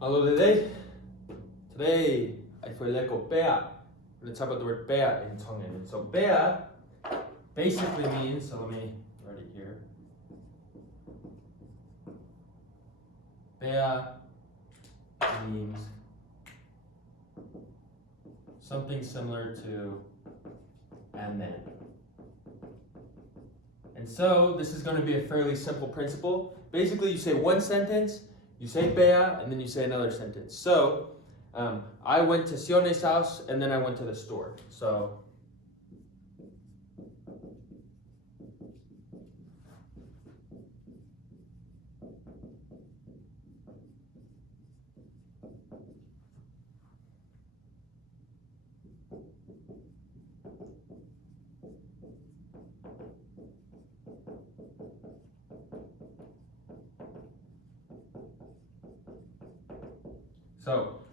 Hello today. Today I feel like a bear. We're going to talk about the word bear in TONGAN. So bear basically means, so let me write it here. Bear means something similar to and then. And so this is going to be a fairly simple principle. Basically you say one sentence, you say bear, and then you say another sentence. So I went to Sione's house and then I went to the store. So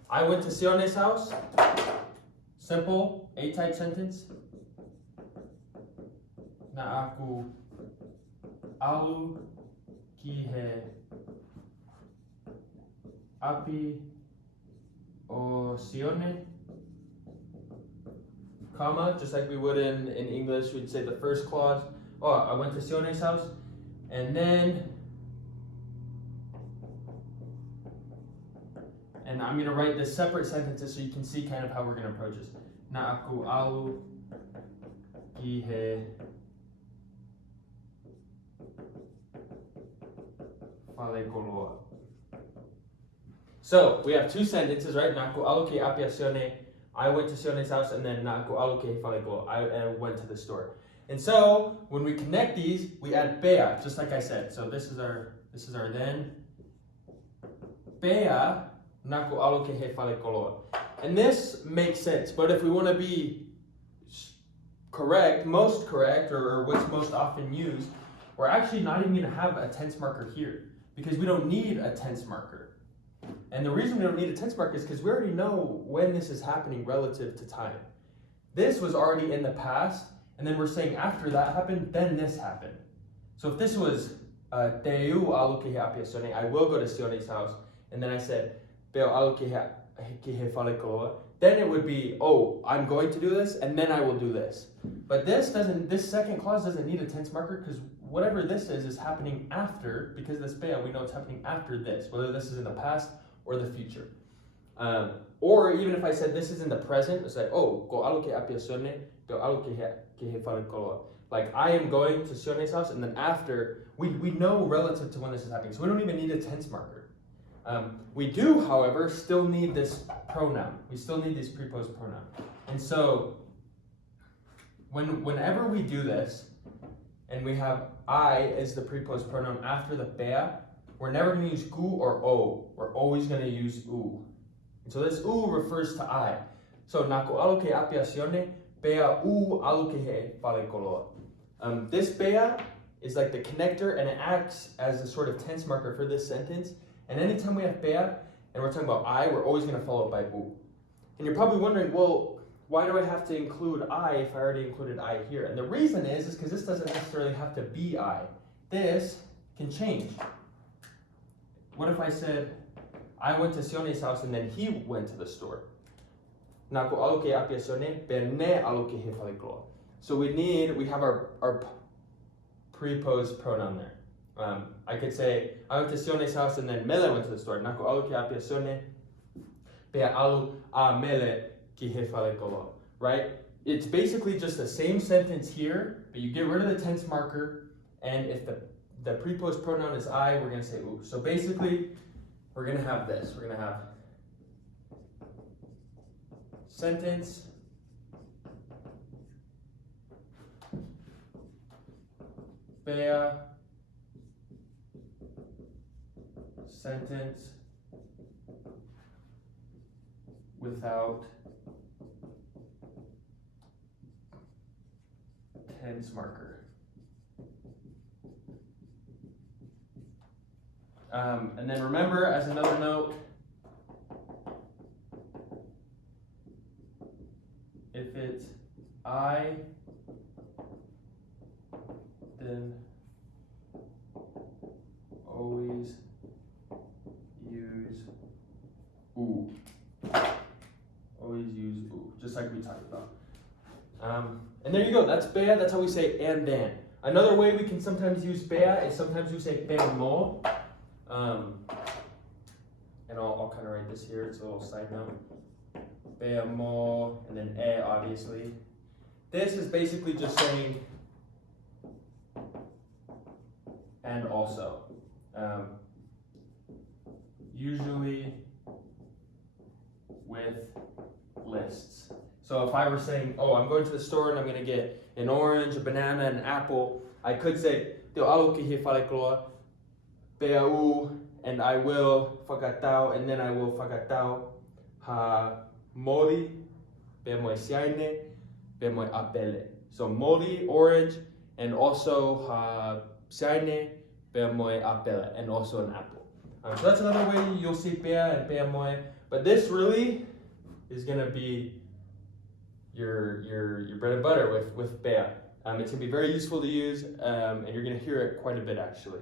I went to Sione's house. Simple A-type sentence. Na aku alu ki he api o Sione, comma, just like we would in English, we'd say the first clause. Oh, I went to Sione's house, and I'm going to write the separate sentences so you can see kind of how we're going to approach this. Na aku alu ki he fale koloa. So we have two sentences, right? Na aku alu ki api a Sione. I went to Sione's house, and then na aku alu ki fale koloa. I went to the store. And so when we connect these, we add bea, just like I said. So this is our then. Bea na aku alu ki he fale koloa. And this makes sense, but if we want to be correct, most correct, or what's most often used, we're actually not even going to have a tense marker here because we don't need a tense marker. And the reason we don't need a tense marker is because we already know when this is happening relative to time. This was already in the past, and then we're saying after that happened, then this happened. So if this was Teu alu ki he api a Sione, I will go to Sione's house, and then I said Beo alu ki he fale koloa, then it would be, oh, I'm going to do this, and then I will do this. But this second clause doesn't need a tense marker because whatever this is happening after, because this bea, we know it's happening after this, whether this is in the past or the future. Or even if I said this is in the present, it's like, oh, ko alu ki api a Sione, beo alu ki he fale koloa. Like, I am going to Sione's house, and then after, we know relative to when this is happening, so we don't even need a tense marker. We do, however, still need this pronoun. We still need this preposed pronoun. And so, whenever we do this, and we have I as the preposed pronoun after the bea, we're never going to use gu or o. We're always going to use u. And so this u refers to I. So, naku alu ke api a Sione, bea u alu ke he fale koloa. This bea is like the connector, and it acts as a sort of tense marker for this sentence. And anytime we have bea, and we're talking about I, we're always going to follow it by u. And you're probably wondering, well, why do I have to include I if I already included I here? And the reason is because this doesn't necessarily have to be I. This can change. What if I said, I went to Sione's house and then he went to the store? Naku alu ke api a Sione, bene alu ke he fale koloa. So we have our preposed pronoun there. I could say, I went to Sione's house and then Mele went to the store. Naku alu ki api a Sione, bea alu a Mele ki he fale koloa. Right? It's basically just the same sentence here, but you get rid of the tense marker, and if the preposed pronoun is I, we're going to say u. So basically, we're going to have this. We're going to have sentence, bea, sentence without tense marker. And then remember, as another note, if it's I, then always use oo. Always use oo, just like we talked about. And there you go, that's bea, that's how we say and then. Another way we can sometimes use bea is sometimes we say bea mo. And I'll kind of write this here, it's a little side note. Bea mo, and then obviously. This is basically just saying and also. Usually with lists. So if I were saying, oh, I'm going to the store and I'm going to get an orange, a banana, and an apple, I could say, Te aloki he whalekoloa, bea u, and I will whakatau, and then I will whakatau ha mori, bea moe siaine, bea moe apele. So mori, orange, and also ha siaine, bea moe apele, and also an apple. So that's another way you'll see bea and bea moe. But this really is gonna be your bread and butter with bea. It's gonna be very useful to use, and you're gonna hear it quite a bit actually.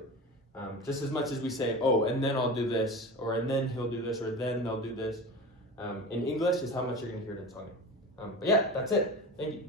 Just as much as we say, oh, and then I'll do this, or and then he'll do this, or then they'll do this. In English is how much you're gonna hear it in Tongan. But yeah, that's it. Thank you.